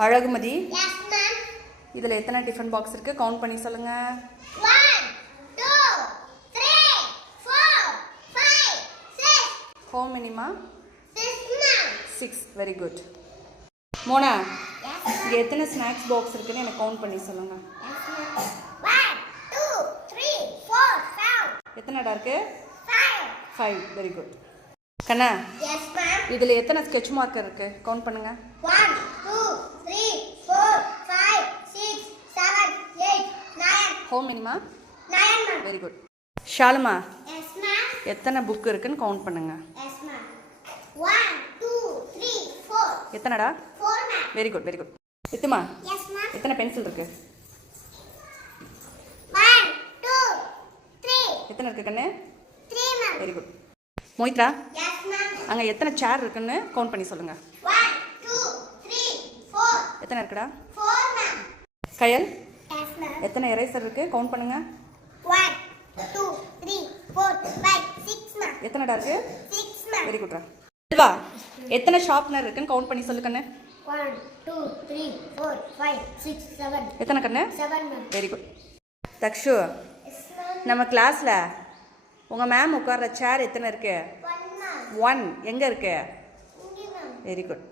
அழகுமதி, Yes, ma'am. இதில் எத்தனை tiffin box இருக்குது? கவுண்ட் பண்ணி சொல்லுங்கள். 1, 2, 3, 4, 5, 6. How many, ma? 6, ma'am. 6. Very good. Mona, Yes, இங்கே எத்தனை ஸ்நாக்ஸ் பாக்ஸ் இருக்குன்னு எனக்கு கவுண்ட் பண்ணி சொல்லுங்கள். Yes, ma'am. 1, 2, 3, 4, 5. எத்தனைடா இருக்கு? 5. 5. Very good. கண்ணா, Yes, ma'am. இதில் எத்தனை ஸ்கெட்ச் மார்க்கர் இருக்கு? கவுண்ட் பண்ணுங்க. 1, 2, 3, 4, 5, 6, 7, 8, 9. How many, ma? 9, ma'am. Very good. ஷாலுமா, Yes, ma'am. எத்தனை புக் இருக்குன்னு கவுண்ட் பண்ணுங்க. Yes, ma'am. 1, 2, 3, 4. எத்தனைடா? 4, ma'am. Very good, very good. எத்துமா, Yes, ma'am. எத்தனை பென்சில் இருக்கு? 1, 2, 3. எத்தனை இருக்கு கண்ணு? 3, ma'am. Very good. Moitra, Yes, ma'am. அங்கே எத்தனை சேர் இருக்குன்னு கவுண்ட் பண்ணி சொல்லுங்க. 1, 2, 3, 4. எத்தனை இருக்குடா? 4, ma'am. கயல், Yes, ma'am. எத்தனை எரேசர் இருக்கு? கவுண்ட் பண்ணுங்க. 1, 2, 3, 4, 5, 6, ma'am. எத்தனைடா இருக்கு? 6, ma'am. வெரி குட்ரா. செல்வா, எத்தனை ஷார்ப்னர் இருக்குன்னு கவுண்ட் பண்ணி சொல்லு கண்ணு. 1, 2, 3, 4, 5, 6, 7. எத்தனை கண்ணு? 7, ma'am. Very good. Dakshu, Yes, ma'am. நம்ம கிளாஸில் உங்கள் மேம் உட்கார்ற சேர் எத்தனை இருக்கு? 1, ma'am. 1. எங்கே இருக்கு? Ingi, ma'am. Very good.